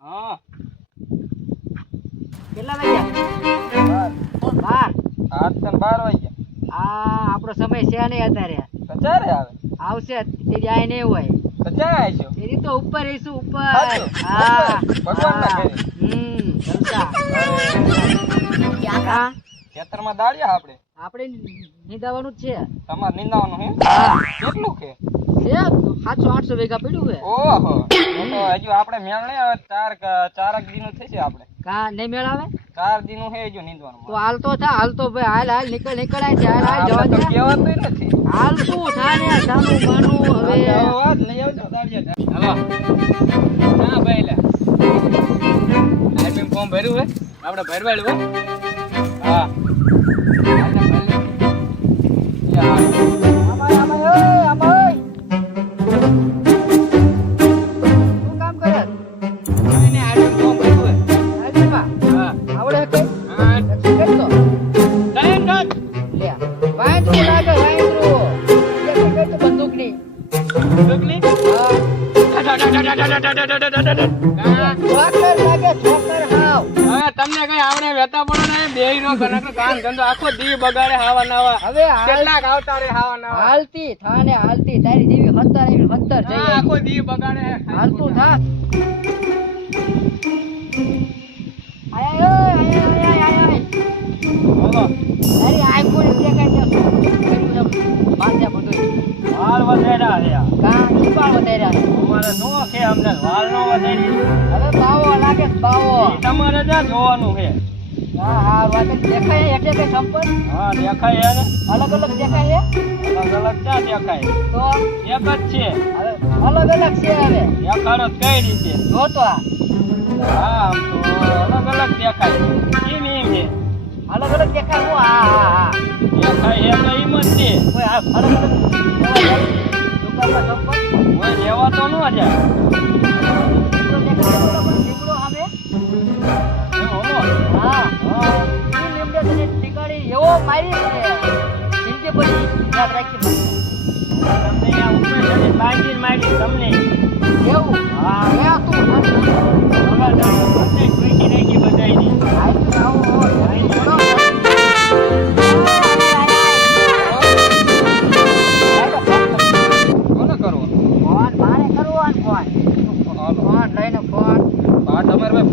હા. કેટલા વાગ્યા? બાર. આઠ ને બાર વાગ્યા. આ આપણો સમય છે નહીં અત્યારે. તો આવે? આવશે. તે જાય નહીં હોય. ક્યાં આવીશું? એની તો ઉપર રહીશું ઉપર. હા. ભગવાનના હા. ઘરે. હમ જલસા. ખેતરમાં દાળિયા આપણે? આપણે નિદાવાનું જ છે. તમારે નિંદાવાનું હે. કેટલું કે? છે સાતસો આઠસો વીઘા પડ્યું છે. ઓહો તો તો હજુ આપણે મેળણે ચાર ચારક દીનું થશે આપણે. કા નહીં મેળ આવે? ચાર દીનું હે હજુ નીંદવાનું. તો હાલ તો થા હાલ તો ભાઈ હાલ હાલ નીકળ નીકળાય છે હાલ હાલ જવા તો દે. કહેવાતું નથી. હાલ સાનું હવે? લઈ આવજો ના ભાઈ લે. ફોર્મ ભર્યું હે આપણે ભરવાડ્યું હે. તમને કઈ આવડે વેતા પડો ને? બેહી નો ઘર કામ ધંધો આખો દી બગાડે હાવા નાવા. હવે કેટલાક આવતા રે હાવા નાવા. હાલતી થાને હાલતી. તારી જેવી હત્તર એવી હત્તર હા, જઈ આખો દી બગાડે. હાલતું થા. આય આય આય આય બોલો. વધેરા છે. કા ઈ બાળ વધાર્યા છે. અમારે શું અમને વાલ નો વધેરી હવે બાવો લાગે બાવો. તમારે ત્યાં જોવાનું છે. હા હા વાગે દેખાય એટલે કઈ સંપર્ક? હા દેખાય અલગ અલગ દેખાય અલગ અલગ ક્યાં દેખાય? તો? એક જ છે. અલગ અલગ છે હવે. દેખાડો તો કઈ રીતે? જોતો આ. હા આમ તો અલગ અલગ દેખાય એમ એમ છે? અલગ અલગ દેખાય હું હા હા હા. દેખાય એ તો એમ જ છે. કોઈ આ અલગ અલગ. કોઈ લેવા તો ન ઠીકાણી એવો મારી છે જિંદગી પછી યાદ રાખી તમને અહીંયા ઉપર મારી તમને એવું હા. તું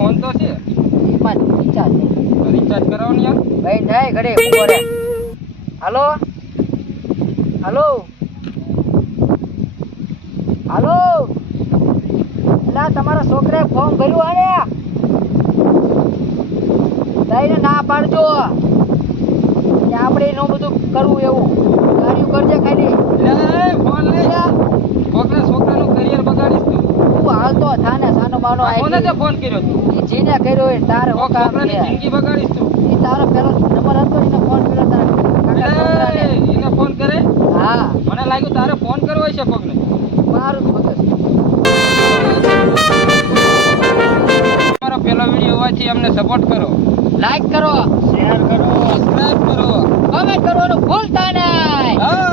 ફોન તો છે. પણ રિચાર્જ નહીં. રિચાર્જ કરાવવાની યાર. ભાઈ જાય ઘરે ઊભો રે હાલો? હાલો? હાલો? તમારા છોકરાએ ફોર્મ ભર્યું આને તઈને ના પાડજો. કે આપણે એનું બધું કરવું એવું ગાડીઓ કરજે ખાલી લે ફોન લે છોકરા છોકરાનું કરિયર બગાડીશ તું તું હાલતો થાને સાનો માનો કોને તે ફોન કર્યો તું? જેને કર્યો હોય તારે કોક હોકામ છોકરાની જિંદગી બગાડીશ તું. ઈ તારો પેલો નંબર હતો એને ફોન કર્યો તારા કાકા છોકરાને. લે, એને ફોન કરે? હા. મને લાગ્યું તારે ફોન કરવો છે કોકને. મારું મગજ. પેલો વિડિયો હોવાથી અમને સપોર્ટ કરો. લાઈક કરો. શેર કરો. સબસ્ક્રાઇબ કરો. કમેન્ટ કરવાનું ભૂલતા નહીં.